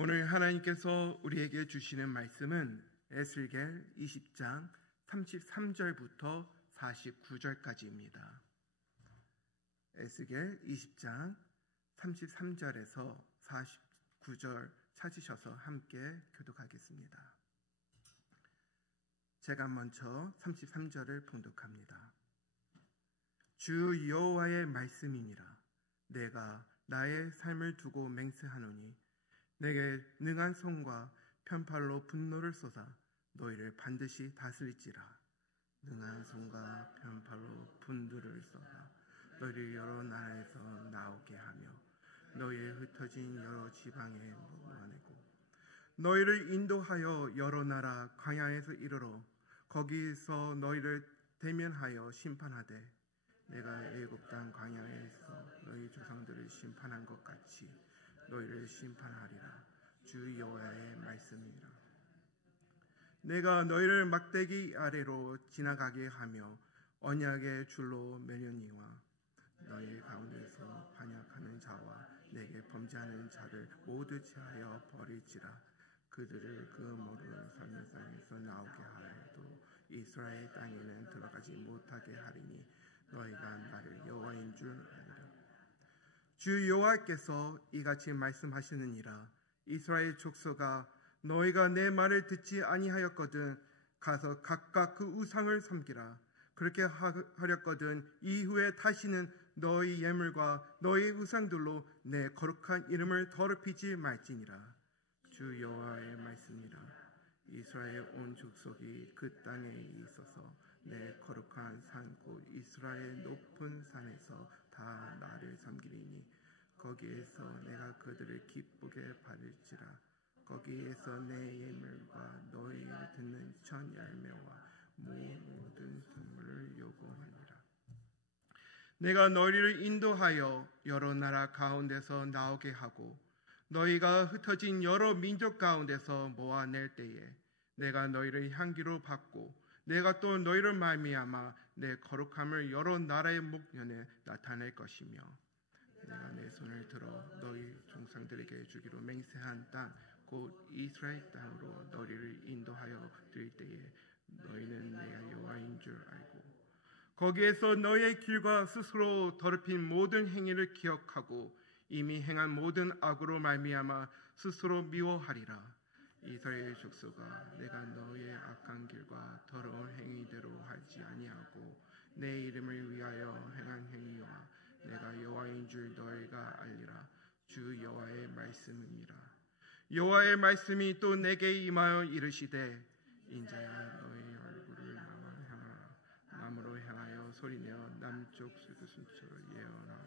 오늘 하나님께서 우리에게 주시는 말씀은 에스겔 20장 33절부터 49절까지입니다. 에스겔 20장 33절에서 49절 찾으셔서 함께 교독하겠습니다. 제가 먼저 33절을 봉독합니다. 주 여호와의 말씀이니라. 내가 나의 삶을 두고 맹세하노니 내게 능한 손과 편팔로 분노를 쏟아 너희를 반드시 다스릴지라. 능한 손과 편팔로 분노를 쏟아 너희를 여러 나라에서 나오게 하며 너희의 흩어진 여러 지방에 모아내고 너희를 인도하여 여러 나라 광야에서 이르러 거기서 너희를 대면하여 심판하되 내가 애굽 땅 광야에서 너희 조상들을 심판한 것 같이 너희를 심판하리라. 주 여호와의 말씀이라. 내가 너희를 막대기 아래로 지나가게 하며 언약의 줄로 매려니와 너희 가운데서 반역하는 자와 내게 범죄하는 자를 모두 제하여 버릴지라. 그들을 그 모든 삶의 땅에서 나오게 하여도 이스라엘 땅에는 들어가지 못하게 하리니 너희가 나를 여호와인 줄 알리라. 주 여호와께서 이같이 말씀하시느니라. 이스라엘 족속아, 너희가 내 말을 듣지 아니하였거든 가서 각각 그 우상을 섬기라. 그렇게 하렸거든 이후에 다시는 너희 예물과 너희 우상들로 내 거룩한 이름을 더럽히지 말지니라. 주 여호와의 말씀이라. 이스라엘 온 족속이 그 땅에 있어서 내 거룩한 산 곧 이스라엘 높은 산에서 다 나를 섬기리니 거기에서 내가 그들을 기쁘게 받을지라. 거기에서 내 예물과 너희 듣는 첫 열매와 모든 선물을 요구하리라. 내가 너희를 인도하여 여러 나라 가운데서 나오게 하고 너희가 흩어진 여러 민족 가운데서 모아낼 때에 내가 너희를 향기로 받고 내가 또 너희를 말미암아 내 거룩함을 여러 나라의 목련에 나타낼 것이며 내가 내 손을 들어 너희 종상들에게 주기로 맹세한 땅 곧 이스라엘 땅으로 너희를 인도하여 드릴 때에 너희는 내가 여호와인 줄 알고 거기에서 너희의 길과 스스로 더럽힌 모든 행위를 기억하고 이미 행한 모든 악으로 말미암아 스스로 미워하리라. 이스라엘 족속아, 내가 너희의 악한 길과 더러운 행위대로 하지 아니하고 내 이름을 위하여 행한 행위와 내가 여호와인 줄 너희가 알리라. 주 여호와의 말씀입니다. 여호와의 말씀이 또 내게 임하여 이르시되 인자야 너희 얼굴을 남으로 향하라. 남으로 향하여 소리내어 남쪽 수도순처를 예언하라.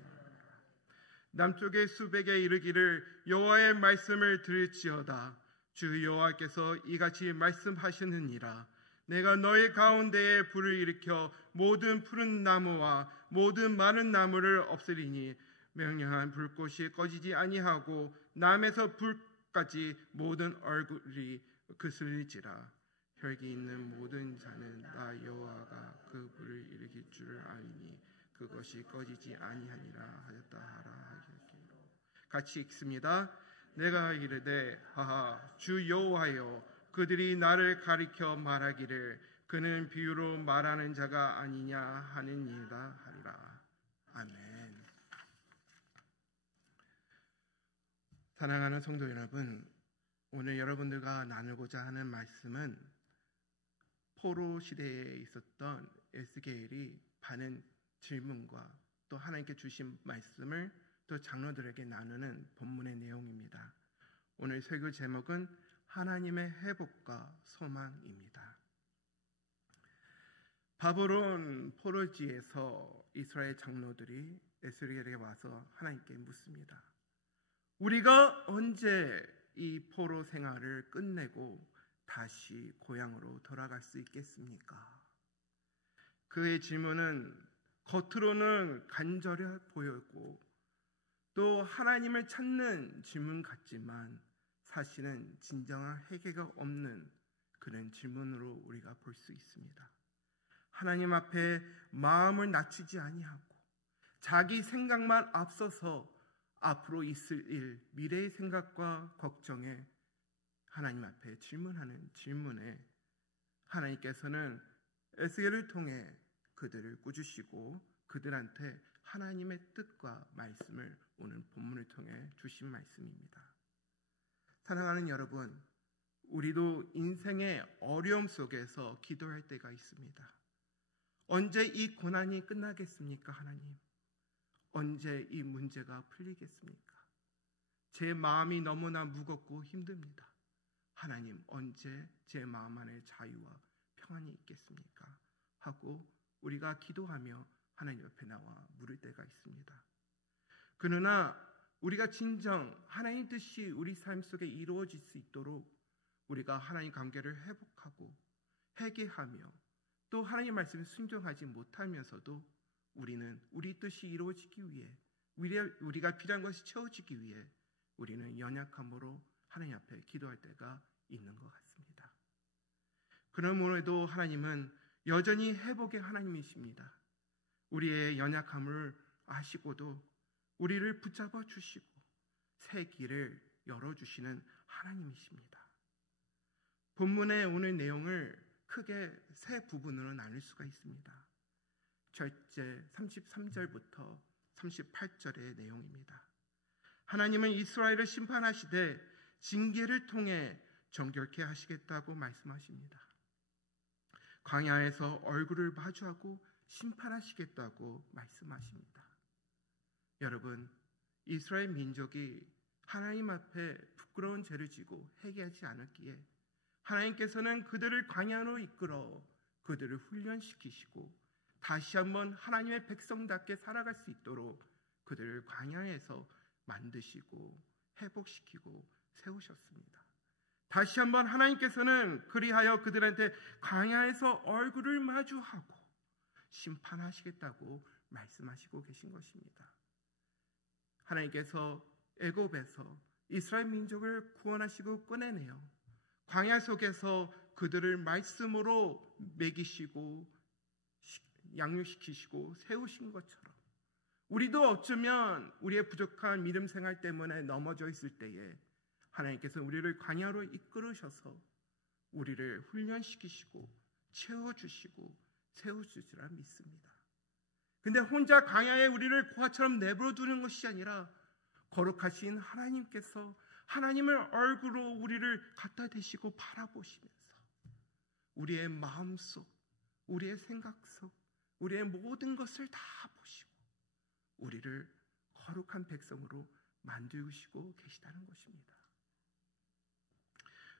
남쪽의 수백에 이르기를 여호와의 말씀을 들을지어다. 주 여호와께서 이같이 말씀하시느니라. 내가 너희 가운데에 불을 일으켜 모든 푸른 나무와 모든 마른 나무를 없애리니 명령한 불꽃이 꺼지지 아니하고 남에서 불까지 모든 얼굴이 그슬릴지라. 혈기 있는 모든 자는 나 여호와가 그 불을 일으킬 줄 알니 그것이 꺼지지 아니하니라 하였다 하라 하겠기로. 같이 읽습니다. 내가 이르되 하하 주 여호와여, 그들이 나를 가리켜 말하기를 그는 비유로 말하는 자가 아니냐 하느니이다 하리라. 아멘. 사랑하는 성도 여러분, 오늘 여러분들과 나누고자 하는 말씀은 포로 시대에 있었던 에스겔이 받은 질문과 또 하나님께 주신 말씀을 또 장로들에게 나누는 본문의 내용입니다. 오늘 설교 제목은 하나님의 회복과 소망입니다. 바벨론 포로지에서 이스라엘 장로들이 에스겔에게 와서 하나님께 묻습니다. 우리가 언제 이 포로 생활을 끝내고 다시 고향으로 돌아갈 수 있겠습니까? 그의 질문은 겉으로는 간절해 보였고 또 하나님을 찾는 질문 같지만 사실은 진정한 해결가 없는 그런 질문으로 우리가 볼 수 있습니다. 하나님 앞에 마음을 낮추지 아니하고 자기 생각만 앞서서 앞으로 있을 일, 미래의 생각과 걱정에 하나님 앞에 질문하는 질문에 하나님께서는 에스겔을 통해 그들을 꾸짖으시고 그들한테 하나님의 뜻과 말씀을 오늘 본문을 통해 주신 말씀입니다. 사랑하는 여러분, 우리도 인생의 어려움 속에서 기도할 때가 있습니다. 언제 이 고난이 끝나겠습니까, 하나님? 언제 이 문제가 풀리겠습니까? 제 마음이 너무나 무겁고 힘듭니다. 하나님, 언제 제 마음 안에 자유와 평안이 있겠습니까? 하고 우리가 기도하며 하나님 옆에 나와 물을 때가 있습니다. 그러나 우리가 진정 하나님 뜻이 우리 삶 속에 이루어질 수 있도록 우리가 하나님 관계를 회복하고 회개하며 또 하나님 말씀을 순종하지 못하면서도 우리는 우리 뜻이 이루어지기 위해 우리가 필요한 것이 채워지기 위해 우리는 연약함으로 하나님 앞에 기도할 때가 있는 것 같습니다. 그러므로도 하나님은 여전히 회복의 하나님이십니다. 우리의 연약함을 아시고도 우리를 붙잡아 주시고 새 길을 열어주시는 하나님이십니다. 본문의 오늘 내용을 크게 세 부분으로 나눌 수가 있습니다. 첫째 33절부터 38절의 내용입니다. 하나님은 이스라엘을 심판하시되 징계를 통해 정결케 하시겠다고 말씀하십니다. 광야에서 얼굴을 마주하고 심판하시겠다고 말씀하십니다. 여러분, 이스라엘 민족이 하나님 앞에 부끄러운 죄를 지고 회개하지 않았기에 하나님께서는 그들을 광야로 이끌어 그들을 훈련시키시고 다시 한번 하나님의 백성답게 살아갈 수 있도록 그들을 광야에서 만드시고 회복시키고 세우셨습니다. 다시 한번 하나님께서는 그리하여 그들한테 광야에서 얼굴을 마주하고 심판하시겠다고 말씀하시고 계신 것입니다. 하나님께서 애굽에서 이스라엘 민족을 구원하시고 꺼내내어 광야 속에서 그들을 말씀으로 먹이시고 양육시키시고 세우신 것처럼 우리도 어쩌면 우리의 부족한 믿음 생활 때문에 넘어져 있을 때에 하나님께서 우리를 광야로 이끌으셔서 우리를 훈련시키시고 채워주시고 세워주시라 믿습니다. 근데 혼자 광야에 우리를 고아처럼 내버려 두는 것이 아니라 거룩하신 하나님께서 하나님을 얼굴로 우리를 갖다 대시고 바라보시면서 우리의 마음속, 우리의 생각 속, 우리의 모든 것을 다 보시고 우리를 거룩한 백성으로 만드시고 계시다는 것입니다.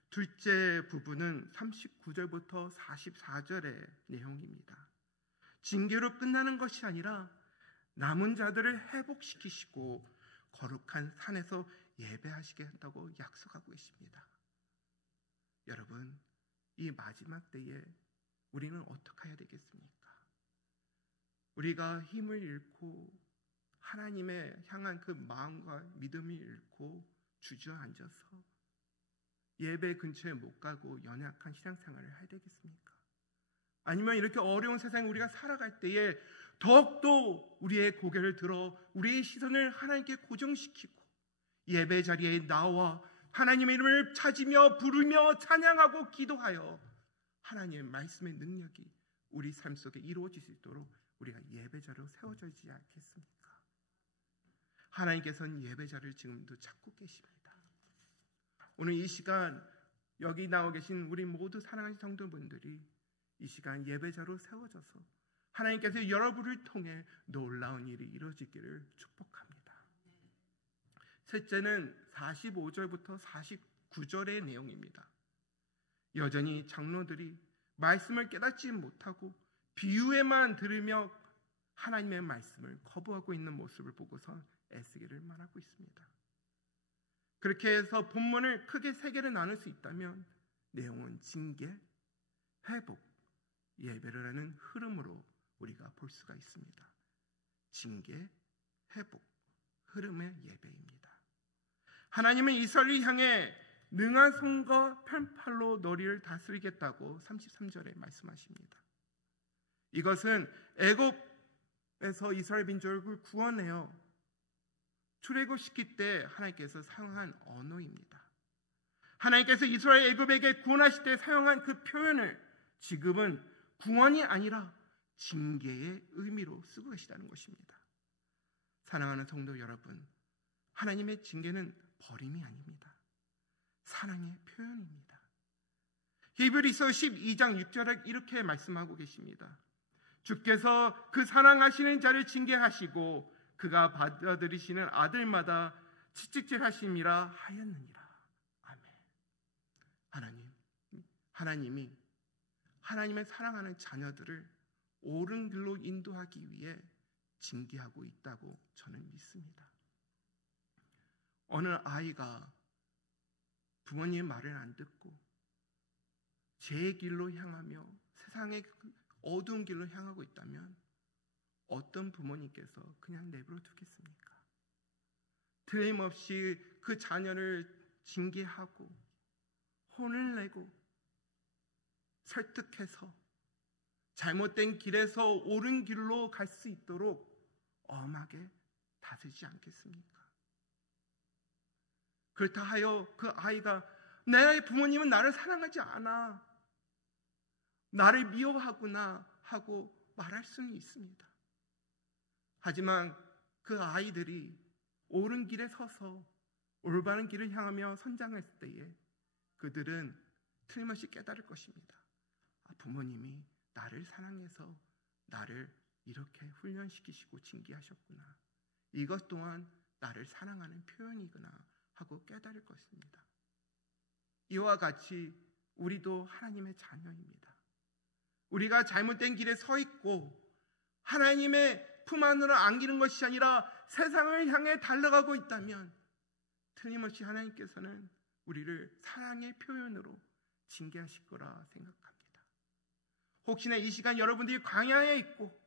둘째 부분은 39절부터 44절의 내용입니다. 징계로 끝나는 것이 아니라 남은 자들을 회복시키시고 거룩한 산에서 예배하시게 한다고 약속하고 계십니다. 여러분, 이 마지막 때에 우리는 어떻게 해야 되겠습니까? 우리가 힘을 잃고 하나님의 향한 그 마음과 믿음을 잃고 주저앉아서 예배 근처에 못 가고 연약한 신앙생활을 해야 되겠습니까? 아니면 이렇게 어려운 세상에 우리가 살아갈 때에 더욱더 우리의 고개를 들어 우리의 시선을 하나님께 고정시키고 예배 자리에 나와 하나님의 이름을 찾으며 부르며 찬양하고 기도하여 하나님의 말씀의 능력이 우리 삶 속에 이루어질 수 있도록 우리가 예배자로 세워지지 않겠습니까? 하나님께서는 예배자를 지금도 찾고 계십니다. 오늘 이 시간 여기 나와 계신 우리 모두 사랑하는 성도분들이 이 시간 예배자로 세워져서 하나님께서 여러분을 통해 놀라운 일이 이루어지기를 축복합니다. 셋째는 45절부터 49절의 내용입니다. 여전히 장로들이 말씀을 깨닫지 못하고 비유에만 들으며 하나님의 말씀을 거부하고 있는 모습을 보고서 애쓰기를 말하고 있습니다. 그렇게 해서 본문을 크게 세 개로 나눌 수 있다면 내용은 징계, 회복, 예배를 하는 흐름으로 우리가 볼 수가 있습니다. 징계, 회복, 흐름의 예배입니다. 하나님은 이스라엘을 향해 능한 손과 편팔로 너희를 다스리겠다고 33절에 말씀하십니다. 이것은 애굽에서 이스라엘 민족을 구원해요 출애굽시킬 때 하나님께서 사용한 언어입니다. 하나님께서 이스라엘 애굽에게 구원하실 때 사용한 그 표현을 지금은 구원이 아니라 징계의 의미로 쓰고 계시다는 것입니다. 사랑하는 성도 여러분, 하나님의 징계는 버림이 아닙니다. 사랑의 표현입니다. 히브리서 12장 6절에 이렇게 말씀하고 계십니다. 주께서 그 사랑하시는 자를 징계하시고 그가 받아들이시는 아들마다 채찍질하심이라 하였느니라. 아멘. 하나님이 하나님의 사랑하는 자녀들을 옳은 길로 인도하기 위해 징계하고 있다고 저는 믿습니다. 어느 아이가 부모님의 말을 안 듣고 제 길로 향하며 세상의 어두운 길로 향하고 있다면 어떤 부모님께서 그냥 내버려 두겠습니까? 틀림없이 그 자녀를 징계하고 혼을 내고 설득해서 잘못된 길에서 옳은 길로 갈 수 있도록 엄하게 다스리지 않겠습니까? 그렇다 하여 그 아이가 내 부모님은 나를 사랑하지 않아, 나를 미워하구나 하고 말할 수는 있습니다. 하지만 그 아이들이 옳은 길에 서서 올바른 길을 향하며 성장했을 때에 그들은 틀림없이 깨달을 것입니다. 부모님이 나를 사랑해서 나를 이렇게 훈련시키시고 징계하셨구나. 이것 또한 나를 사랑하는 표현이구나 하고 깨달을 것입니다. 이와 같이 우리도 하나님의 자녀입니다. 우리가 잘못된 길에 서 있고 하나님의 품 안으로 안기는 것이 아니라 세상을 향해 달려가고 있다면 틀림없이 하나님께서는 우리를 사랑의 표현으로 징계하실 거라 생각합니다. 혹시나 이 시간 여러분들이 광야에 있고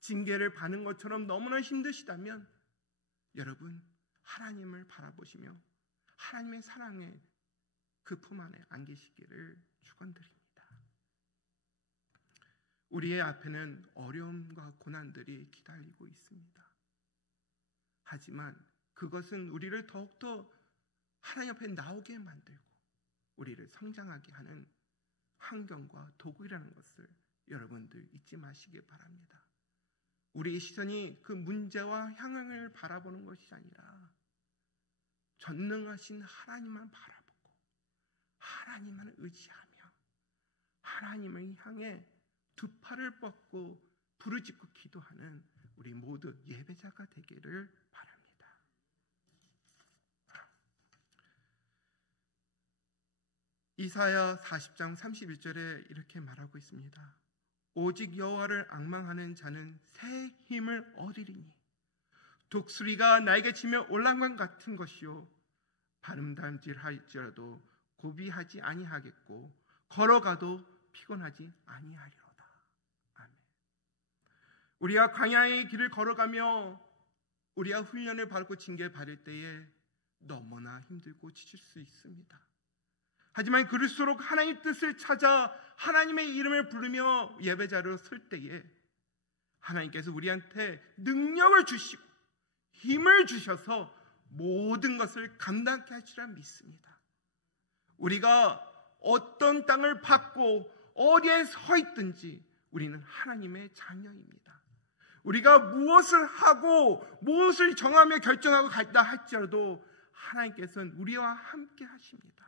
징계를 받는 것처럼 너무나 힘드시다면 여러분 하나님을 바라보시며 하나님의 사랑의 그 품 안에 안기시기를 축원드립니다. 우리의 앞에는 어려움과 고난들이 기다리고 있습니다. 하지만 그것은 우리를 더욱더 하나님 앞에 나오게 만들고 우리를 성장하게 하는 환경과 도구라는 것을 여러분들 잊지 마시기 바랍니다. 우리의 시선이 그 문제와 향응을 바라보는 것이 아니라 전능하신 하나님만 바라보고 하나님만 의지하며 하나님을 향해 두 팔을 뻗고 부르짖고 기도하는 우리 모두 예배자가 되기를 바랍니다. 이사야 40장 31절에 이렇게 말하고 있습니다. 오직 여호와를 앙망하는 자는 새 힘을 얻으리니 독수리가 날개 치며 올라간 같은 것이요 발음단질할지라도 고비하지 아니하겠고 걸어가도 피곤하지 아니하리로다. 아멘. 우리가 광야의 길을 걸어가며 우리가 훈련을 받고 징계를 받을 때에 너무나 힘들고 지칠 수 있습니다. 하지만 그럴수록 하나님의 뜻을 찾아 하나님의 이름을 부르며 예배자로 설 때에 하나님께서 우리한테 능력을 주시고 힘을 주셔서 모든 것을 감당케 하시리라 믿습니다. 우리가 어떤 땅을 받고 어디에 서 있든지 우리는 하나님의 자녀입니다. 우리가 무엇을 하고 무엇을 정하며 결정하고 갔다 할지라도 하나님께서는 우리와 함께 하십니다.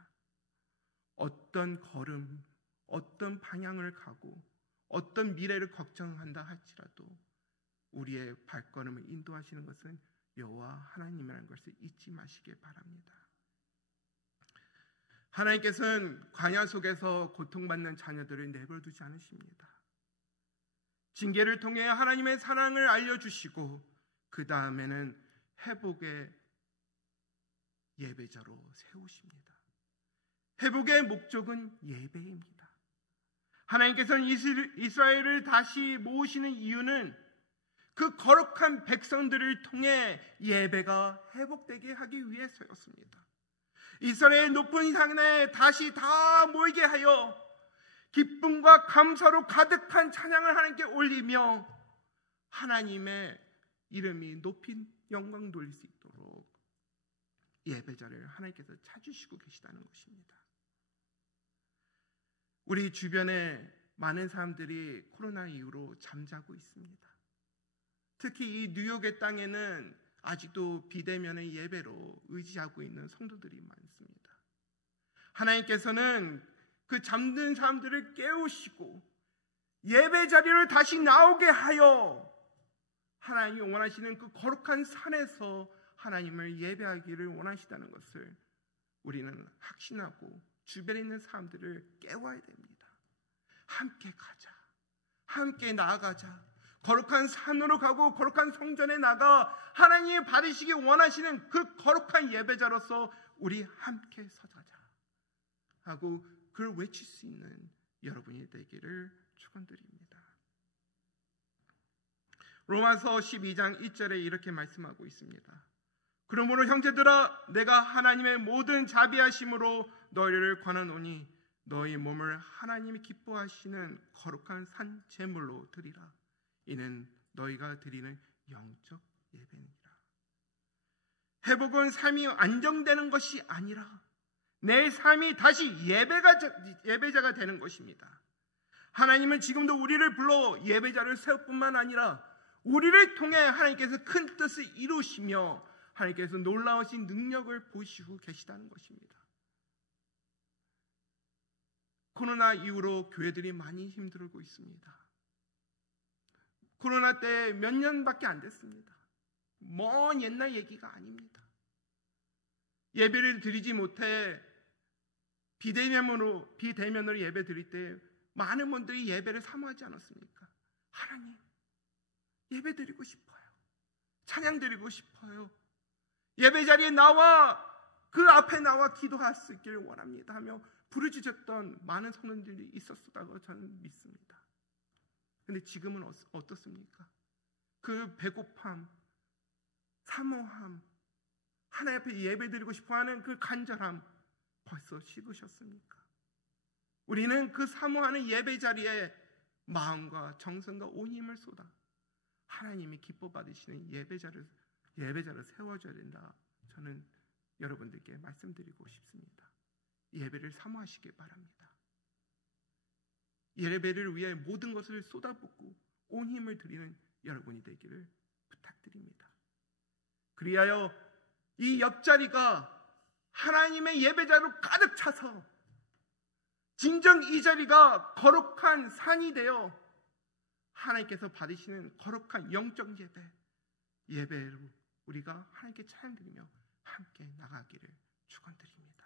어떤 걸음, 어떤 방향을 가고 어떤 미래를 걱정한다 할지라도 우리의 발걸음을 인도하시는 것은 여호와 하나님이라는 것을 잊지 마시길 바랍니다. 하나님께서는 광야 속에서 고통받는 자녀들을 내버려두지 않으십니다. 징계를 통해 하나님의 사랑을 알려주시고 그 다음에는 회복의 예배자로 세우십니다. 회복의 목적은 예배입니다. 하나님께서는 이스라엘을 다시 모으시는 이유는 그 거룩한 백성들을 통해 예배가 회복되게 하기 위해서였습니다. 이스라엘 높은 산에 다시 다 모이게 하여 기쁨과 감사로 가득한 찬양을 하나님께 올리며 하나님의 이름이 높이 영광 돌릴 수 있도록 예배자를 하나님께서 찾으시고 계시다는 것입니다. 우리 주변에 많은 사람들이 코로나 이후로 잠자고 있습니다. 특히 이 뉴욕의 땅에는 아직도 비대면의 예배로 의지하고 있는 성도들이 많습니다. 하나님께서는 그 잠든 사람들을 깨우시고 예배 자리를 다시 나오게 하여 하나님이 원하시는 그 거룩한 산에서 하나님을 예배하기를 원하시다는 것을 우리는 확신하고 주변에 있는 사람들을 깨워야 됩니다. 함께 가자. 함께 나아가자. 거룩한 산으로 가고 거룩한 성전에 나가 하나님이 받으시기 원하시는 그 거룩한 예배자로서 우리 함께 서자자 하고 그걸 외칠 수 있는 여러분이 되기를 축원드립니다. 로마서 12장 1절에 이렇게 말씀하고 있습니다. 그러므로 형제들아 내가 하나님의 모든 자비하심으로 너희를 권하노니 너희 몸을 하나님이 기뻐하시는 거룩한 산 제물로 드리라. 이는 너희가 드리는 영적 예배니라. 회복은 삶이 안정되는 것이 아니라 내 삶이 다시 예배자가 되는 것입니다. 하나님은 지금도 우리를 불러 예배자를 세울 뿐만 아니라 우리를 통해 하나님께서 큰 뜻을 이루시며 하나님께서 놀라우신 능력을 보시고 계시다는 것입니다. 코로나 이후로 교회들이 많이 힘들고 있습니다. 코로나 때 몇 년밖에 안 됐습니다. 먼 옛날 얘기가 아닙니다. 예배를 드리지 못해 비대면으로 예배 드릴 때 많은 분들이 예배를 사모하지 않았습니까? 하나님, 예배 드리고 싶어요. 찬양 드리고 싶어요. 예배 자리에 나와 그 앞에 나와 기도할 수 있기를 원합니다 하며 부르짖었던 많은 성도들이 있었다고 저는 믿습니다. 그런데 지금은 어떻습니까? 그 배고픔, 사모함, 하나님 앞에 예배드리고 싶어하는 그 간절함 벌써 식으셨습니까? 우리는 그 사모하는 예배 자리에 마음과 정성과 온 힘을 쏟아 하나님이 기뻐 받으시는 예배자를 세워줘야 된다. 저는 여러분들께 말씀드리고 싶습니다. 예배를 사모하시길 바랍니다. 예배를 위해 모든 것을 쏟아붓고 온 힘을 드리는 여러분이 되기를 부탁드립니다. 그리하여 이 옆자리가 하나님의 예배자로 가득 차서 진정 이 자리가 거룩한 산이 되어 하나님께서 받으시는 거룩한 영적 예배로 우리가 하나님께 찬양드리며 함께 나가기를 축원드립니다.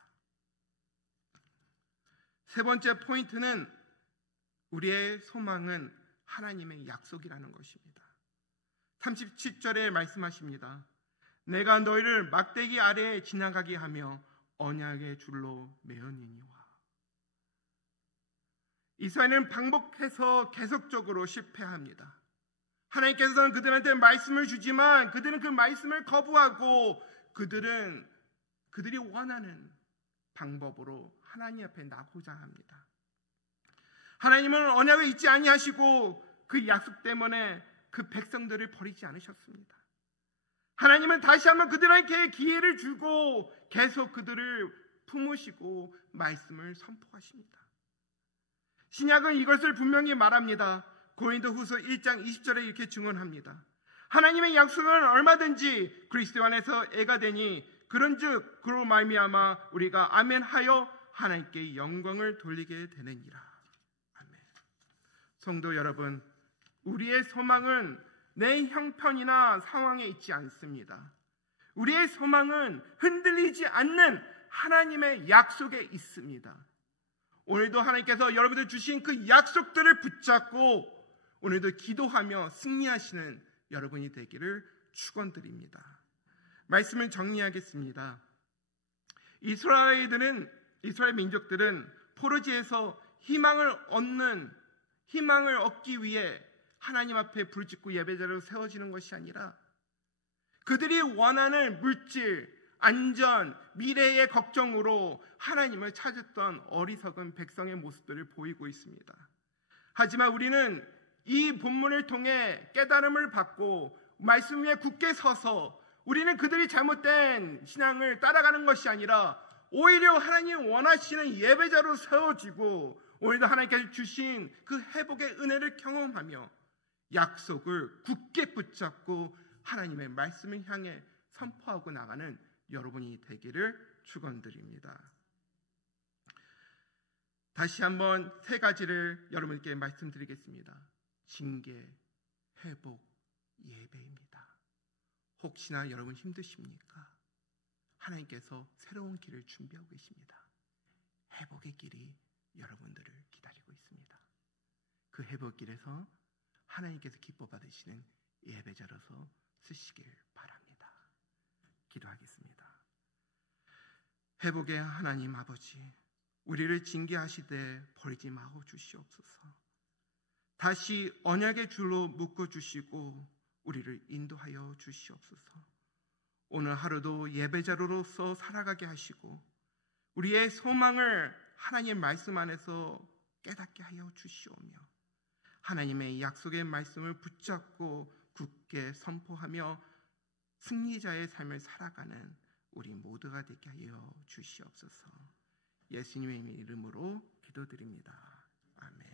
세 번째 포인트는 우리의 소망은 하나님의 약속이라는 것입니다. 37절에 말씀하십니다. 내가 너희를 막대기 아래에 지나가게 하며 언약의 줄로 메었느니와. 이스라엘은 반복해서 계속적으로 실패합니다. 하나님께서는 그들한테 말씀을 주지만 그들은 그 말씀을 거부하고 그들이 원하는 방법으로 하나님 앞에 나고자 합니다. 하나님은 언약을 잊지 아니하시고 그 약속 때문에 그 백성들을 버리지 않으셨습니다. 하나님은 다시 한번 그들에게 기회를 주고 계속 그들을 품으시고 말씀을 선포하십니다. 신약은 이것을 분명히 말합니다. 고린도후서 1장 20절에 이렇게 증언합니다. 하나님의 약속은 얼마든지 그리스도 안에서 애가 되니 그런즉 그로 말미암아 우리가 아멘하여 하나님께 영광을 돌리게 되느니라. 아멘. 성도 여러분, 우리의 소망은 내 형편이나 상황에 있지 않습니다. 우리의 소망은 흔들리지 않는 하나님의 약속에 있습니다. 오늘도 하나님께서 여러분들 주신 그 약속들을 붙잡고 오늘도 기도하며 승리하시는 여러분이 되기를 축원드립니다. 말씀을 정리하겠습니다. 이스라엘 민족들은 포로지에서 희망을 얻기 위해 하나님 앞에 부르짖고 예배자로 세워지는 것이 아니라 그들이 원하는 물질, 안전, 미래의 걱정으로 하나님을 찾았던 어리석은 백성의 모습들을 보이고 있습니다. 하지만 우리는 이 본문을 통해 깨달음을 받고 말씀 위에 굳게 서서 우리는 그들이 잘못된 신앙을 따라가는 것이 아니라 오히려 하나님 원하시는 예배자로 세워지고 오히려 하나님께서 주신 그 회복의 은혜를 경험하며 약속을 굳게 붙잡고 하나님의 말씀을 향해 선포하고 나가는 여러분이 되기를 축원드립니다. 다시 한번 세 가지를 여러분께 말씀드리겠습니다. 징계, 회복, 예배입니다. 혹시나 여러분 힘드십니까? 하나님께서 새로운 길을 준비하고 계십니다. 회복의 길이 여러분들을 기다리고 있습니다. 그 회복 길에서 하나님께서 기뻐 받으시는 예배자로서 쓰시길 바랍니다. 기도하겠습니다. 회복의 하나님 아버지, 우리를 징계하시되 버리지 마오 주시옵소서. 다시 언약의 줄로 묶어 주시고 우리를 인도하여 주시옵소서. 오늘 하루도 예배자로서 살아가게 하시고 우리의 소망을 하나님의 말씀 안에서 깨닫게 하여 주시오며 하나님의 약속의 말씀을 붙잡고 굳게 선포하며 승리자의 삶을 살아가는 우리 모두가 되게 하여 주시옵소서. 예수님의 이름으로 기도드립니다. 아멘.